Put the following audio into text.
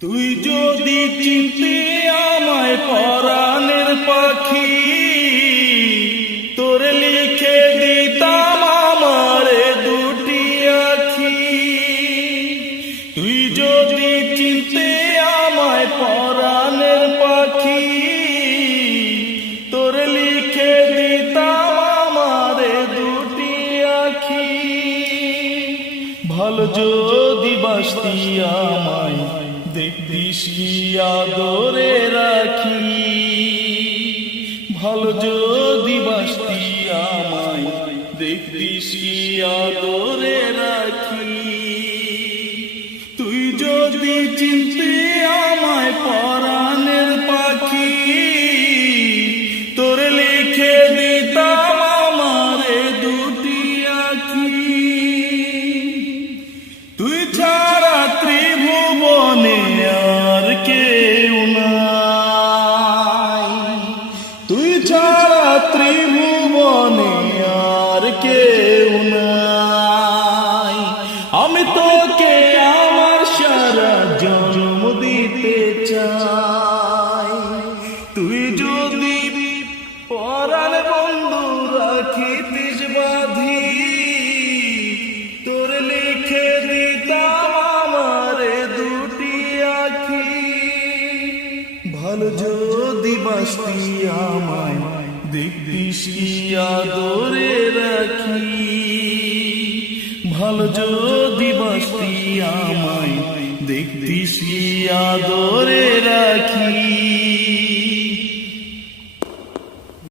তুই যদি চিনতে আমায় পরাণের পাখি, তোর লিখে দিতাম আমারে দুটি আখি। তুই যদি চিনতে আমায় পরাণের পাখি, তোর লিখে দিতাম আমারে দুটি আখি। ভালো যদি বাসতি আমায় দেখতিস কি আদরে রাখি। ভালো যদি বাসতি আমায় দেখতিস কি আদরে রাখি। তুই যদি চিনতে আমায় পরাণের পাখি, তোর লিখে দিতাম আমারে দুটি আখি। তুই ছাড়া ত্রিভুবনে আর কেউ নাই, তুই ছাড়া ত্রিভুবনে আর কেউ নাই। আমি তোকে আমার সারা জন্ম দিতে চাই। তুই যদি পরাণ বন্ধু রাখিতিস বাঁধি, তোর লিখে দিতাম আমারে দুটি আখি। ভালো যদি বাসতি আমায় দেখতিস কি আদরে রাখি। ভালো যদি বাসতি আমায় দেখতিস কি আদরে রাখি।